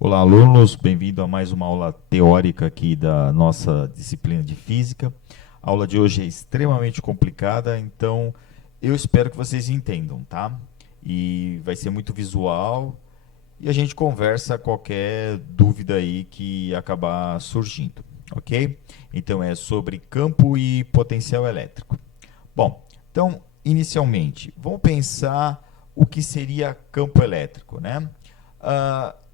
Olá, alunos, bem-vindo a mais uma aula teórica aqui da nossa disciplina de física. A aula de hoje é extremamente complicada, então eu espero que vocês entendam, tá? E vai ser muito visual e a gente conversa qualquer dúvida aí que acabar surgindo, ok? Então é sobre campo e potencial elétrico. Bom, então, inicialmente, vamos pensar o que seria campo elétrico, né?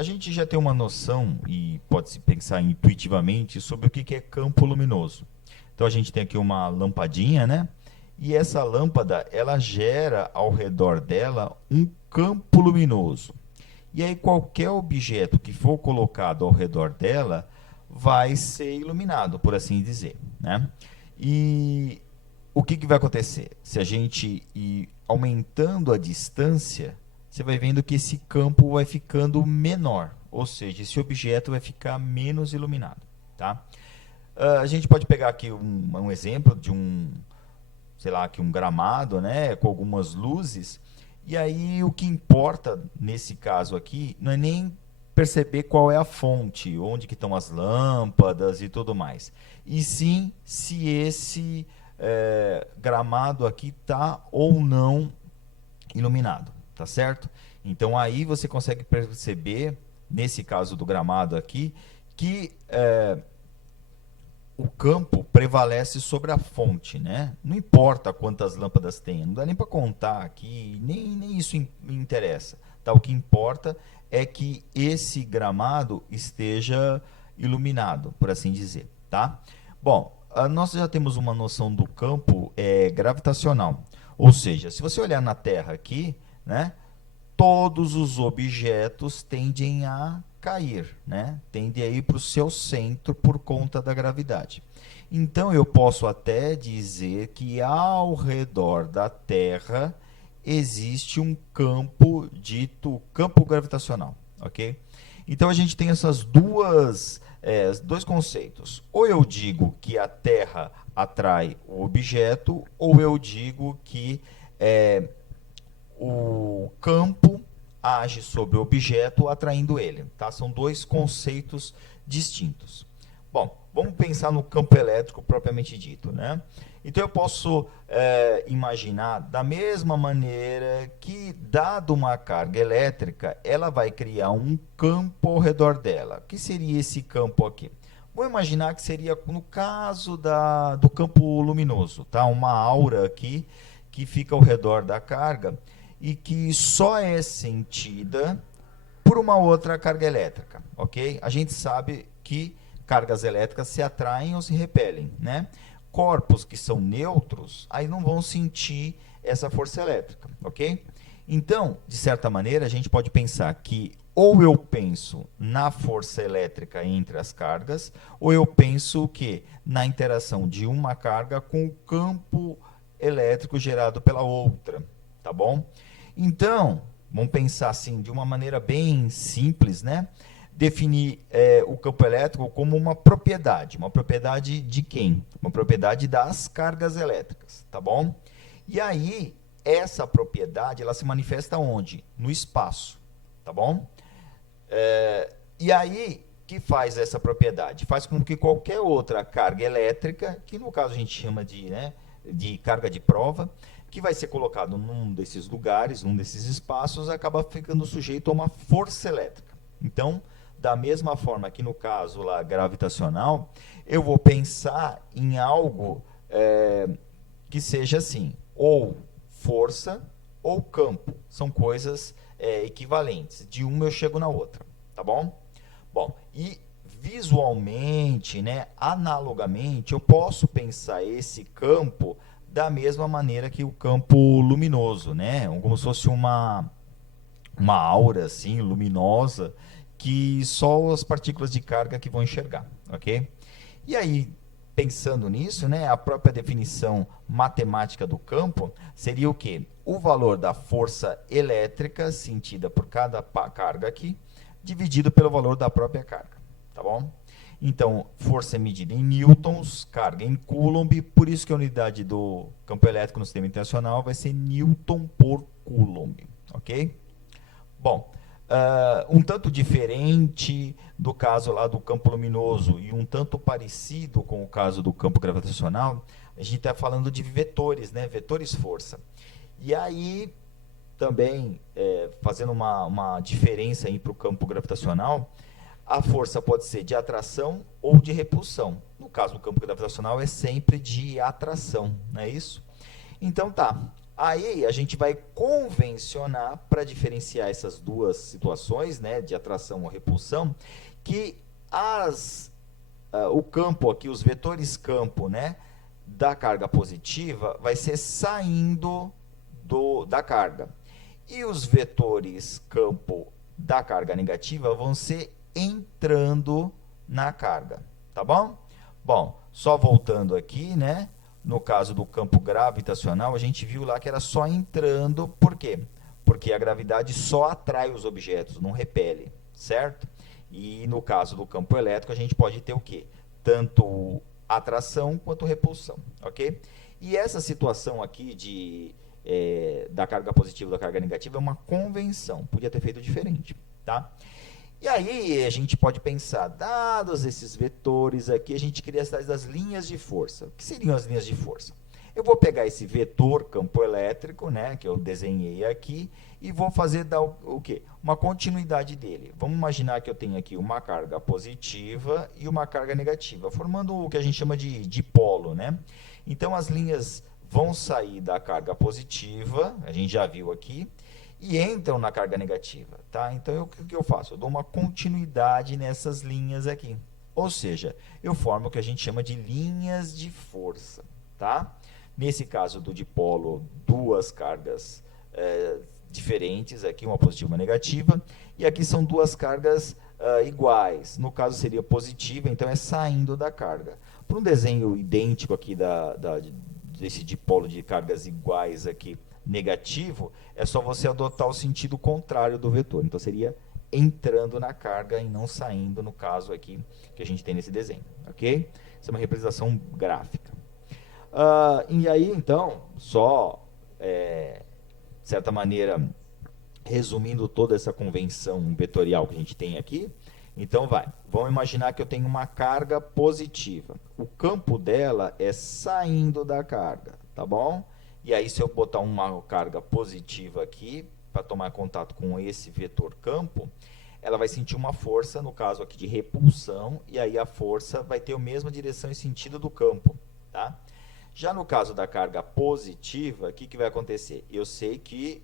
A gente já tem uma noção, e pode-se pensar intuitivamente, sobre o que é campo luminoso. Então, a gente tem aqui uma lampadinha, né? E essa lâmpada, ela gera ao redor dela um campo luminoso. E aí, qualquer objeto que for colocado ao redor dela vai ser iluminado, por assim dizer, né? E o que vai acontecer? Se a gente ir aumentando a distância, você vai vendo que esse campo vai ficando menor, ou seja, esse objeto vai ficar menos iluminado, tá? A gente pode pegar aqui um exemplo de sei lá, aqui um gramado, né, com algumas luzes, e aí o que importa nesse caso aqui não é nem perceber qual é a fonte, onde que estão as lâmpadas e tudo mais, e sim se esse gramado aqui está ou não iluminado, tá certo? Então aí você consegue perceber, nesse caso do gramado aqui, que o campo prevalece sobre a fonte, né? Não importa quantas lâmpadas tem, não dá nem para contar aqui, nem isso interessa. Tá? O que importa é que esse gramado esteja iluminado, por assim dizer, tá? Bom, nós já temos uma noção do campo gravitacional, ou seja, se você olhar na Terra aqui, né? Todos os objetos tendem a cair, né? Tendem a ir para o seu centro por conta da gravidade. Então eu posso até dizer que ao redor da Terra existe um campo dito campo gravitacional, ok? Então a gente tem essas dois conceitos. Ou eu digo que a Terra atrai o objeto, ou eu digo que é, o campo age sobre o objeto atraindo ele. Tá? São dois conceitos distintos. Bom, vamos pensar no campo elétrico propriamente dito. Né? Então eu posso imaginar da mesma maneira que, dado uma carga elétrica, ela vai criar um campo ao redor dela. O que seria esse campo aqui? Vou imaginar que seria, no caso do campo luminoso, tá? Uma aura aqui que fica ao redor da carga e que só é sentida por uma outra carga elétrica, ok? A gente sabe que cargas elétricas se atraem ou se repelem, né? Corpos que são neutros, aí não vão sentir essa força elétrica, ok? Então, de certa maneira, a gente pode pensar que ou eu penso na força elétrica entre as cargas, ou eu penso que na interação de uma carga com o campo elétrico gerado pela outra, tá bom? Então, vamos pensar assim, de uma maneira bem simples, né? Definir o campo elétrico como uma propriedade. Uma propriedade de quem? Uma propriedade das cargas elétricas, tá bom? E aí, essa propriedade, ela se manifesta onde? No espaço, tá bom? E aí, que faz essa propriedade? Faz com que qualquer outra carga elétrica, que no caso a gente chama de carga de prova, que vai ser colocado num desses lugares, num desses espaços, acaba ficando sujeito a uma força elétrica. Então, da mesma forma que no caso lá gravitacional, eu vou pensar em algo que seja assim, ou força ou campo. São coisas equivalentes. De uma eu chego na outra, tá bom? Bom, e visualmente, né, analogamente, eu posso pensar esse campo da mesma maneira que o campo luminoso, né? Como se fosse uma aura assim luminosa que só as partículas de carga que vão enxergar, ok? E aí, pensando nisso, né, a própria definição matemática do campo seria o quê? O valor da força elétrica sentida por cada carga aqui, dividido pelo valor da própria carga, tá bom? Então, força é medida em newtons, carga em coulomb, por isso que a unidade do campo elétrico no sistema internacional vai ser newton por coulomb, ok? Bom, um tanto diferente do caso lá do campo luminoso e um tanto parecido com o caso do campo gravitacional, a gente está falando de vetores, né? Vetores força. E aí, também, fazendo uma diferença para o campo gravitacional, a força pode ser de atração ou de repulsão. No caso do campo gravitacional, é sempre de atração, não é isso? Então tá. Aí a gente vai convencionar para diferenciar essas duas situações, né, de atração ou repulsão, que o campo aqui, os vetores campo, né, da carga positiva, vai ser saindo da carga. E os vetores campo da carga negativa vão ser entrando na carga, tá bom? Bom, só voltando aqui, né? No caso do campo gravitacional, a gente viu lá que era só entrando, por quê? Porque a gravidade só atrai os objetos, não repele, certo? E no caso do campo elétrico, a gente pode ter o quê? Tanto atração quanto repulsão, ok? E essa situação aqui da carga positiva e da carga negativa é uma convenção, podia ter feito diferente, tá? E aí a gente pode pensar, dados esses vetores aqui, a gente cria as linhas de força. O que seriam as linhas de força? Eu vou pegar esse vetor campo elétrico, né, que eu desenhei aqui, e vou fazer o quê? Uma continuidade dele. Vamos imaginar que eu tenho aqui uma carga positiva e uma carga negativa, formando o que a gente chama de dipolo, né? Então as linhas vão sair da carga positiva, a gente já viu aqui, e entram na carga negativa, tá? Então, o que eu faço? Eu dou uma continuidade nessas linhas aqui. Ou seja, eu formo o que a gente chama de linhas de força, tá? Nesse caso do dipolo, duas cargas diferentes, aqui uma positiva e uma negativa, e aqui são duas cargas iguais. No caso seria positiva, então é saindo da carga. Para um desenho idêntico aqui desse dipolo de cargas iguais aqui, negativo, é só você adotar o sentido contrário do vetor. Então, seria entrando na carga e não saindo, no caso aqui que a gente tem nesse desenho, ok? Isso é uma representação gráfica. E aí, então, só, de certa maneira, resumindo toda essa convenção vetorial que a gente tem aqui, então vamos imaginar que eu tenho uma carga positiva. O campo dela é saindo da carga, tá bom? E aí, se eu botar uma carga positiva aqui, para tomar contato com esse vetor campo, ela vai sentir uma força, no caso aqui de repulsão, e aí a força vai ter a mesma direção e sentido do campo, tá? Já no caso da carga positiva, o que vai acontecer? Eu sei que,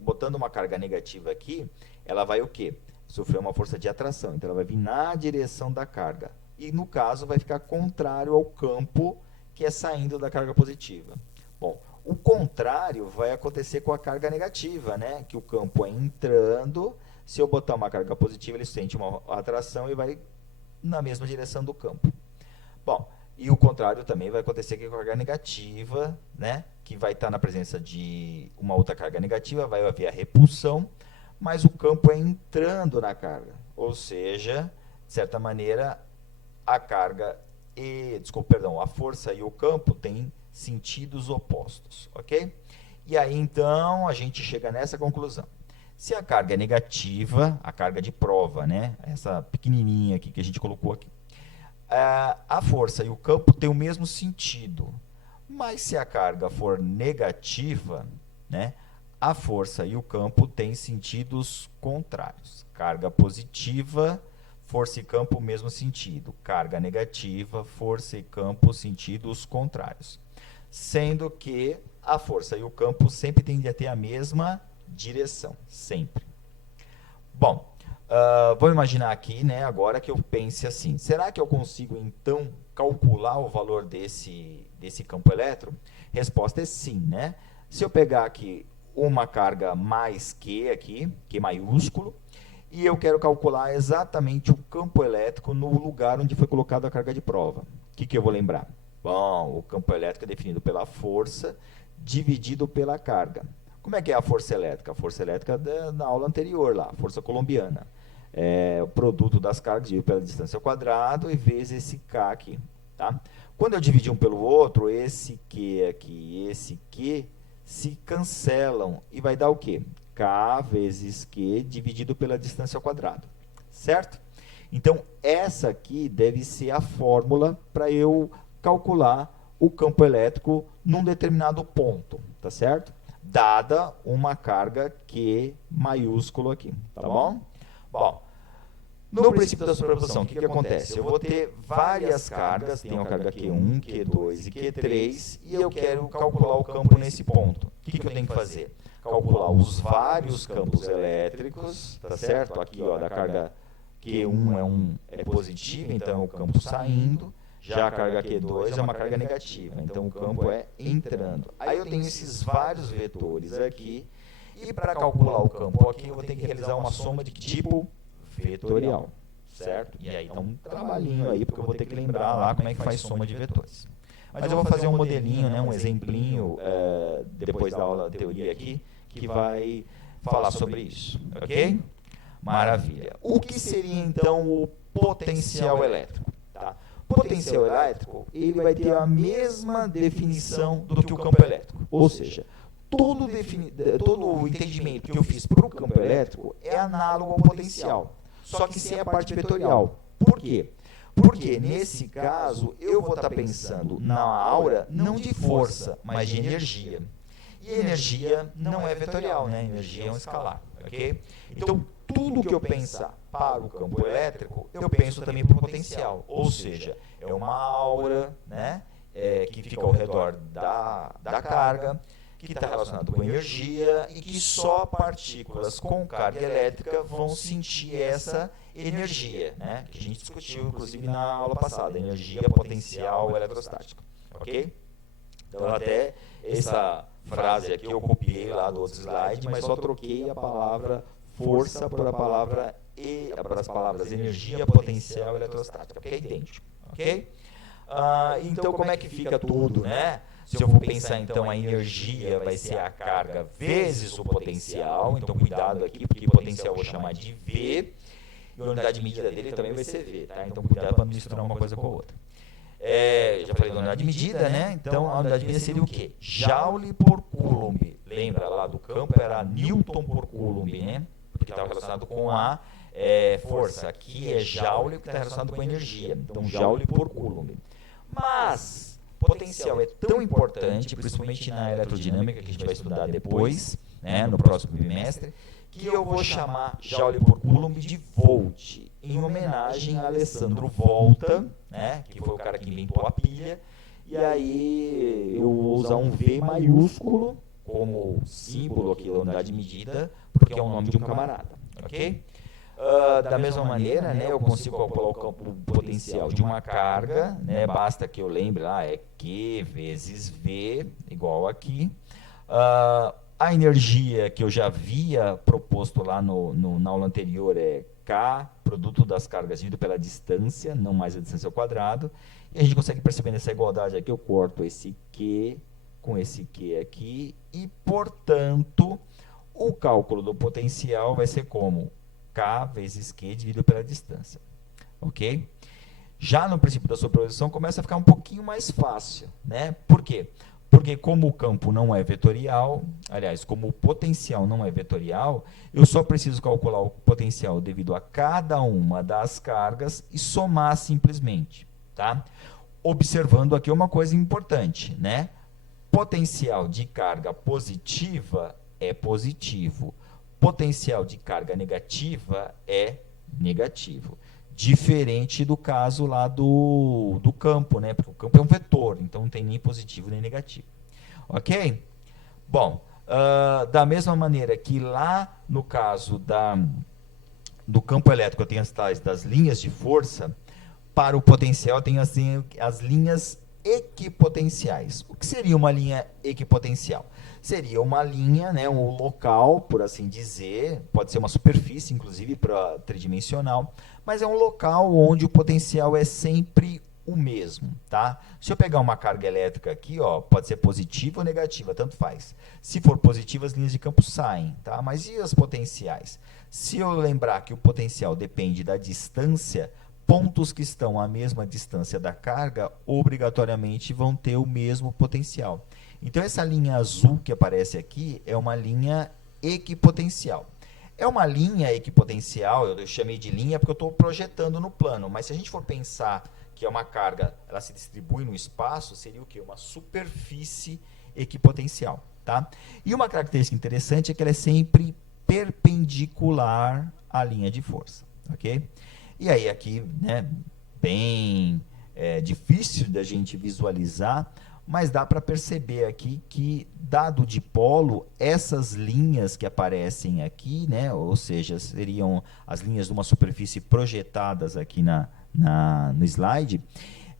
botando uma carga negativa aqui, ela vai o quê? Sofrer uma força de atração, então ela vai vir na direção da carga. E no caso vai ficar contrário ao campo que é saindo da carga positiva. Bom, o contrário vai acontecer com a carga negativa, né? Que o campo é entrando, se eu botar uma carga positiva, ele sente uma atração e vai na mesma direção do campo. Bom, e o contrário também vai acontecer com a carga negativa, né? Que vai estar na presença de uma outra carga negativa, vai haver a repulsão, mas o campo é entrando na carga. Ou seja, de certa maneira, a força e o campo têm sentidos opostos, ok? E aí, então, a gente chega nessa conclusão. Se a carga é negativa, a carga de prova, né? Essa pequenininha aqui que a gente colocou aqui, a força e o campo têm o mesmo sentido. Mas se a carga for negativa, né? A força e o campo têm sentidos contrários. Carga positiva, força e campo, mesmo sentido. Carga negativa, força e campo, sentidos contrários. Sendo que a força e o campo sempre tendem a ter a mesma direção, sempre. Bom, vou imaginar aqui, né, agora que eu pense assim, será que eu consigo, então, calcular o valor desse campo elétrico? Resposta é sim, né? Se eu pegar aqui uma carga mais Q aqui, Q maiúsculo, e eu quero calcular exatamente o campo elétrico no lugar onde foi colocada a carga de prova. O que eu vou lembrar? Bom, o campo elétrico é definido pela força dividido pela carga. Como é que é a força elétrica? A força elétrica na aula anterior, lá, a força colombiana. É o produto das cargas dividido pela distância ao quadrado e vezes esse K aqui. Tá? Quando eu dividir um pelo outro, esse Q aqui e esse Q se cancelam e vai dar o quê? K vezes Q dividido pela distância ao quadrado, certo? Então, essa aqui deve ser a fórmula para eu calcular o campo elétrico num determinado ponto, tá certo? Dada uma carga Q maiúsculo aqui, tá bom? Bom, no princípio da superposição, o que acontece? Eu vou ter várias cargas, tenho a carga Q1, Q2 e Q3, e eu quero calcular o campo nesse ponto. O que eu tenho que fazer? Calcular os vários campos elétricos, tá certo? Aqui, ó, da carga Q1 é positiva, então é o campo saindo. Já a carga Q2 é uma carga negativa, então o campo é entrando. Aí eu tenho esses vários vetores aqui, e para calcular o campo aqui, eu vou ter que realizar uma soma de que tipo? Vetorial, certo? E aí dá um trabalhinho aí, porque eu vou ter que lembrar lá como é que faz soma de vetores. Mas eu vou fazer um modelinho, né, um exemplinho, depois da aula de teoria aqui, que vai falar sobre isso, ok? Maravilha. O que seria, então, o potencial elétrico? Tá? O potencial elétrico, ele vai ter a mesma definição do que o campo elétrico. Ou seja, todo o entendimento que eu fiz para o campo elétrico é análogo ao potencial, só que sem a parte vetorial. Por quê? Porque, nesse caso, eu vou estar pensando na aura não de força, mas de energia. E energia não é vetorial, né? Energia é um escalar, ok? Então, tudo que eu pensar para o campo elétrico, eu penso também para o potencial. Ou seja, é uma aura, né, que fica ao redor da carga, que está relacionado com energia e que só partículas com carga elétrica vão sentir essa energia, né? Que a gente discutiu, inclusive, na aula passada, energia potencial eletrostática, ok? Então, até essa frase aqui eu copiei lá do outro slide, mas só troquei a palavra força por a palavra para as palavras energia potencial eletrostática, porque é idêntico, ok? Então, como é que fica tudo, né? Se eu for pensar, então, a energia vai ser a carga vezes o potencial. Então, cuidado aqui, porque potencial eu vou chamar de V. E a unidade de medida dele também vai ser V, tá? Então, cuidado para não misturar uma coisa com a outra. Já falei da unidade de medida, né? Então, a unidade de medida seria o quê? Joule por Coulomb. Lembra lá do campo? Era Newton por Coulomb, né? Porque estava relacionado com a força. Aqui é Joule, que está relacionado com a energia. Então, Joule por Coulomb. Mas potencial é tão importante, principalmente na eletrodinâmica, que a gente vai estudar depois, né, no próximo bimestre, que eu vou chamar Joule por Coulomb de Volt, em homenagem a Alessandro Volta, né, que foi o cara que inventou a pilha. E aí eu vou usar um V maiúsculo como símbolo aqui da unidade de medida, porque é o nome de um camarada, ok? Da mesma maneira, né, eu consigo calcular o campo potencial de uma carga, né, basta que eu lembre lá, é Q vezes V, igual aqui. A energia que eu já havia proposto lá na aula anterior é K, produto das cargas dividido pela distância, não mais a distância ao quadrado. E a gente consegue perceber nessa igualdade aqui, eu corto esse Q com esse Q aqui, e, portanto, o cálculo do potencial vai ser como? K vezes Q dividido pela distância, ok? Já no princípio da superposição começa a ficar um pouquinho mais fácil, né? Por quê? Porque como o campo não é vetorial, aliás, como o potencial não é vetorial, eu só preciso calcular o potencial devido a cada uma das cargas e somar simplesmente, tá? Observando aqui uma coisa importante, né? Potencial de carga positiva é positivo. Potencial de carga negativa é negativo. Diferente do caso lá do campo, né? Porque o campo é um vetor, então não tem nem positivo nem negativo. Ok? Bom, da mesma maneira que lá no caso do campo elétrico eu tenho as tais das linhas de força, para o potencial eu tenho assim, as linhas equipotenciais. O que seria uma linha equipotencial? Seria uma linha, né, um local, por assim dizer, pode ser uma superfície, inclusive, para tridimensional, mas é um local onde o potencial é sempre o mesmo, tá? Se eu pegar uma carga elétrica aqui, ó, pode ser positiva ou negativa, tanto faz. Se for positiva, as linhas de campo saem, tá? Mas e as potenciais? Se eu lembrar que o potencial depende da distância, pontos que estão à mesma distância da carga, obrigatoriamente vão ter o mesmo potencial. Então, essa linha azul que aparece aqui é uma linha equipotencial. É uma linha equipotencial, eu chamei de linha porque eu estou projetando no plano, mas se a gente for pensar que é uma carga, ela se distribui no espaço, seria o quê? Uma superfície equipotencial, tá? E uma característica interessante é que ela é sempre perpendicular à linha de força, ok? E aí aqui, né, bem difícil da gente visualizar, mas dá para perceber aqui que, dado o dipolo, essas linhas que aparecem aqui, né, ou seja, seriam as linhas de uma superfície projetadas aqui no slide,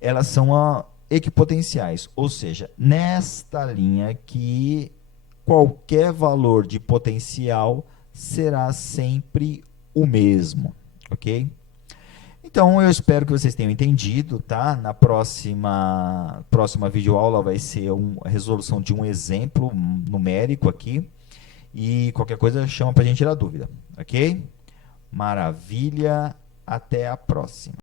elas são equipotenciais, ou seja, nesta linha aqui, qualquer valor de potencial será sempre o mesmo, ok? Então, eu espero que vocês tenham entendido, tá? Na próxima videoaula vai ser a resolução de um exemplo numérico aqui. E qualquer coisa chama para a gente tirar dúvida, ok? Maravilha, até a próxima.